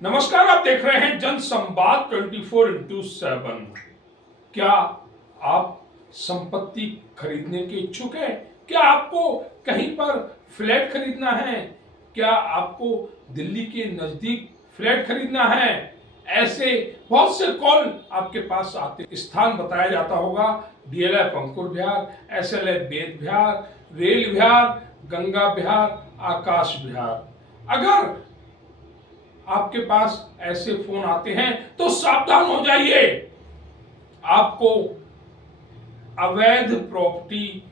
नमस्कार, आप देख रहे हैं जन संवाद 24x7। क्या आप संपत्ति खरीदने के इच्छुक हैं? क्या आपको कहीं पर फ्लैट खरीदना है? क्या आपको दिल्ली के नजदीक फ्लैट खरीदना है? ऐसे बहुत से कॉल आपके पास आते। स्थान बताया जाता होगा डीएलएफ अंकुर विहार, एसएलएफ वेद विहार, रेल विहार, गंगा विहार, आकाश विहार। अगर आपके पास ऐसे फोन आते हैं तो सावधान हो जाइए। आपको अवैध प्रॉपर्टी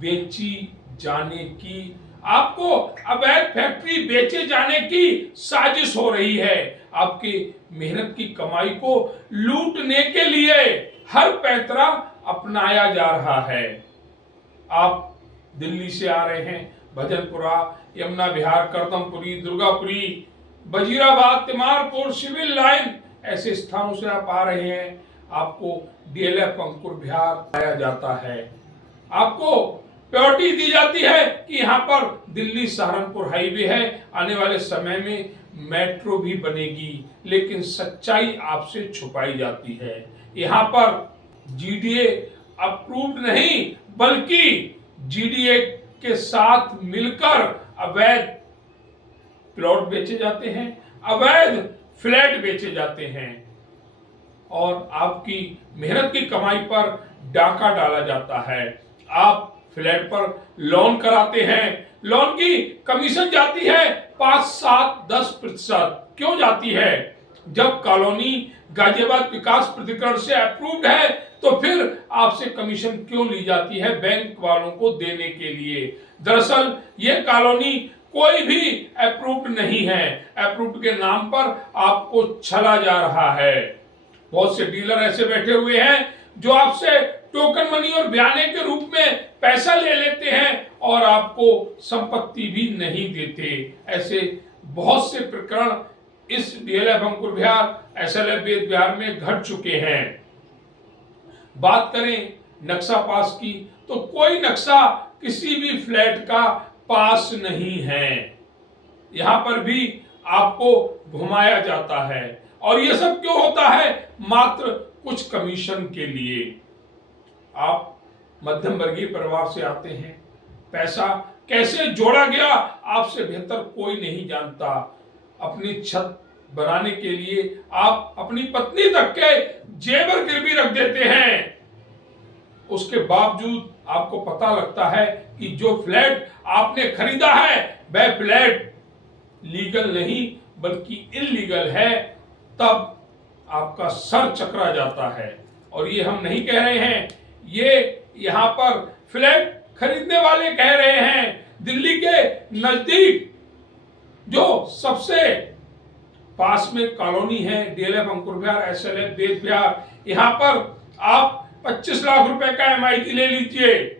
बेची जाने की, आपको अवैध फैक्ट्री बेचे जाने की साजिश हो रही है। आपकी मेहनत की कमाई को लूटने के लिए हर पैंतरा अपनाया जा रहा है। आप दिल्ली से आ रहे हैं, भजनपुरा, यमुना विहार, करदमपुरी, दुर्गापुरी, वजीराबाद, तिमारपुर, सिविल लाइन, ऐसे स्थानों से आप आ रहे हैं। आपको डीएलएफ अंकुर विहार आया जाता है। आपको प्योरिटी दी जाती है कि यहाँ पर दिल्ली सहारनपुर हाईवे है, आने वाले समय में मेट्रो भी बनेगी, लेकिन सच्चाई आपसे छुपाई जाती है। यहाँ पर जीडीए अप्रूव्ड नहीं, बल्कि जीडीए के साथ मिलकर अवैध प्लॉट बेचे जाते हैं, अवैध फ्लैट बेचे जाते हैं और आपकी मेहनत की कमाई पर डाका डाला जाता है। आप फ्लैट पर लोन कराते हैं, लोन की कमीशन जाती है 5, 7, 10%। क्यों जाती है? जब कॉलोनी गाजियाबाद विकास प्राधिकरण से अप्रूव्ड है तो फिर आपसे कमीशन क्यों ली जाती है? बैंक वालों को देने के लिए। दरअसल ये कॉलोनी कोई भी अप्रूव्ड नहीं है। अप्रूव्ड के नाम पर आपको छला जा रहा है। बहुत से डीलर ऐसे बैठे हुए हैं जो आपसे टोकन मनी और बयाने के रूप में पैसा ले लेते हैं और आपको संपत्ति भी नहीं देते। ऐसे बहुत से प्रकरण इस डीएलएफ अंकुर विहार, एसएलएफ वेद विहार में घट चुके हैं। बात करें नक्शा पास की तो कोई नक्शा किसी भी फ्लैट का पास नहीं है। यहां पर भी आपको घुमाया जाता है और यह सब क्यों होता है? मात्र कुछ कमीशन के लिए। आप मध्यम वर्गीय परिवार से आते हैं, पैसा कैसे जोड़ा गया आपसे बेहतर कोई नहीं जानता। अपनी छत बनाने के लिए आप अपनी पत्नी तक के जेवर गिरवी रख देते हैं। उसके बावजूद आपको पता लगता है कि जो फ्लैट आपने खरीदा है वह फ्लैट लीगल नहीं बल्कि इल्लीगल है। तब आपका सर चकरा जाता है। और ये हम नहीं कह रहे हैं, ये यहाँ पर फ्लैट खरीदने वाले कह रहे हैं। दिल्ली के नजदीक जो सबसे पास में कॉलोनी है डीएलएफ अंकुर विहार, एसएलएफ वेद विहार, यहाँ पर आप 25 लाख रुपए का एमआईटी ले लीजिए।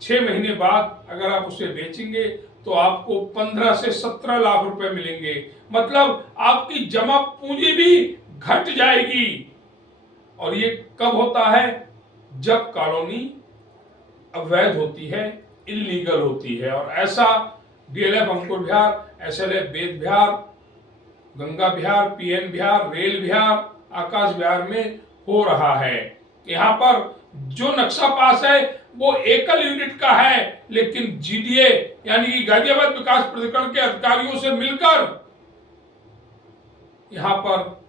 6 महीने बाद अगर आप उसे बेचेंगे तो आपको 15 से 17 लाख रुपए मिलेंगे। मतलब आपकी जमा पूंजी भी घट जाएगी। और ये कब होता है? जब कॉलोनी अवैध होती है, इल्लीगल होती है। और ऐसा डीएलएफ अंकुर विहार, एसएलएफ वेद विहार, गंगा विहार, पीएन विहार, रेल विहार, आकाश विहार में हो रहा है। यहाँ पर जो नक्शा पास है वो एकल यूनिट का है, लेकिन जीडीए यानी कि गाजियाबाद विकास प्राधिकरण के अधिकारियों से मिलकर यहाँ पर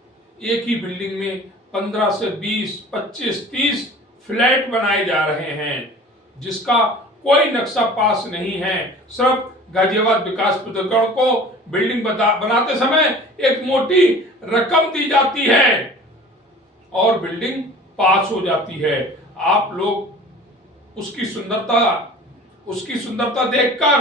एक ही बिल्डिंग में 15 से 20, 25, 30 फ्लैट बनाए जा रहे हैं, जिसका कोई नक्शा पास नहीं है। सिर्फ गाजियाबाद विकास प्राधिकरण को बिल्डिंग बनाते समय एक मोटी रकम दी जाती है और बिल्डिंग पास हो जाती है। आप लोग उसकी सुंदरता देखकर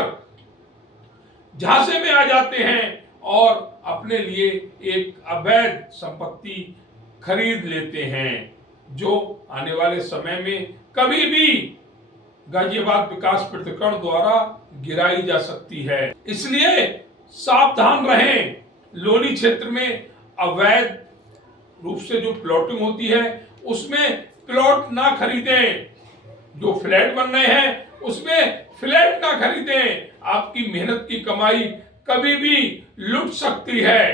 झांसे में आ जाते हैं और अपने लिए एक अवैध संपत्ति खरीद लेते हैं, जो आने वाले समय में कभी भी गाजियाबाद विकास प्राधिकरण द्वारा गिराई जा सकती है। इसलिए सावधान रहें। लोनी क्षेत्र में अवैध रूप से जो प्लॉटिंग होती है उसमें प्लॉट ना खरीदें। जो फ्लैट बन रहे हैं उसमें फ्लैट ना खरीदें। आपकी मेहनत की कमाई कभी भी लुट सकती है।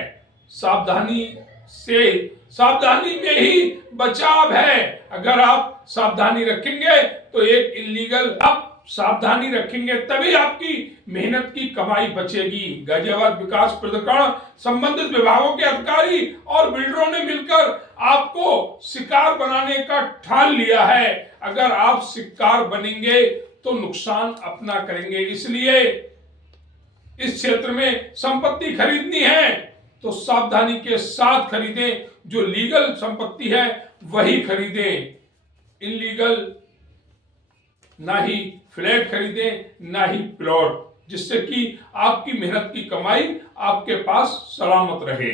सावधानी से, सावधानी में ही बचाव है। अगर आप सावधानी रखेंगे तो एक इलीगल, आप सावधानी रखेंगे तभी आपकी मेहनत की कमाई बचेगी। गाजियाबाद विकास प्राधिकरण, संबंधित विभागों के अधिकारी और बिल्डरों ने मिलकर आपको शिकार बनाने का ठान लिया है। अगर आप शिकार बनेंगे तो नुकसान अपना करेंगे। इसलिए इस क्षेत्र में संपत्ति खरीदनी है तो सावधानी के साथ खरीदें। जो लीगल संपत्ति है वही खरीदें, इलीगल ना ही फ्लैट खरीदें ना ही प्लॉट, जिससे कि आपकी मेहनत की कमाई आपके पास सलामत रहे।